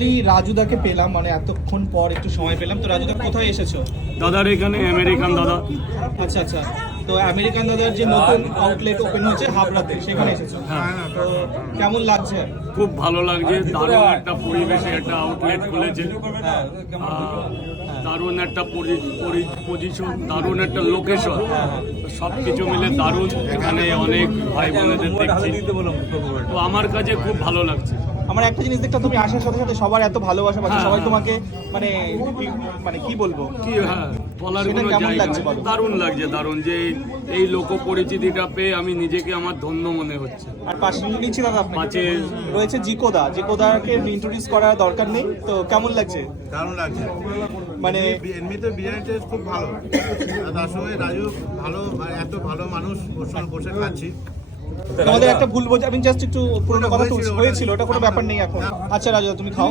রাজুদাকে পেলাম মানে এতক্ষণ পর একটু সময় পেলাম। তো রাজুদা কোথায় এসেছ? দাদার এখানে আমেরিকান দাদা। আচ্ছা আচ্ছা। তো আমেরিকান দাদার যে নতুন আউটলেট ওপেন হচ্ছে হাবড়াতে সেখানে এসেছ? হ্যাঁ। তো কেমন লাগছে? খুব ভালো লাগছে। দারুণ একটা পরিবেশে একটা আউটলেট খুলেছে। হ্যাঁ। দারুণ একটা পজিশন দারুণ একটা লোকেশন সব কিছু মিলে দারুণ। এখানে অনেক ভাই বোনেদের দেখছি। তো আমার কাছে খুব ভালো লাগছে। আমার একটা জিনিস দেখতে তুমি আসার সাথে সাথে সবার এত ভালোবাসা পাচ্ছে হ্যাঁ, সবাই। তোমাকে মানে মানে কি বলব? কি হ্যাঁ বলার কোনো জায়গা? দারুণ লাগছে দারুণ যে এই লোক পরিচিতিটা পেয়ে আমি নিজেকে আমার ধন্য মনে হচ্ছে। আর পাশে নিচ্ছি দাদা পাশে রয়েছে জিকোদা। জিকোদাকে ইন্ট্রোডিউস করার দরকার নেই তো কেমন লাগছে? দারুণ লাগছে। মানে এমনিতে বিরিয়ানি টেস্ট খুব ভালো। আর তার সঙ্গে রাজু ভালো মানে এত ভালো মানুষ ওর সঙ্গে বসে খাচ্ছি। আমাদের একটা ভুল বোঝা আমি জাস্ট একটু পুরোনো কথা হয়েছিল, হয়েছিল ওটা কোনো ব্যাপার নেই এখন। আচ্ছা রাজা তুমি খাও।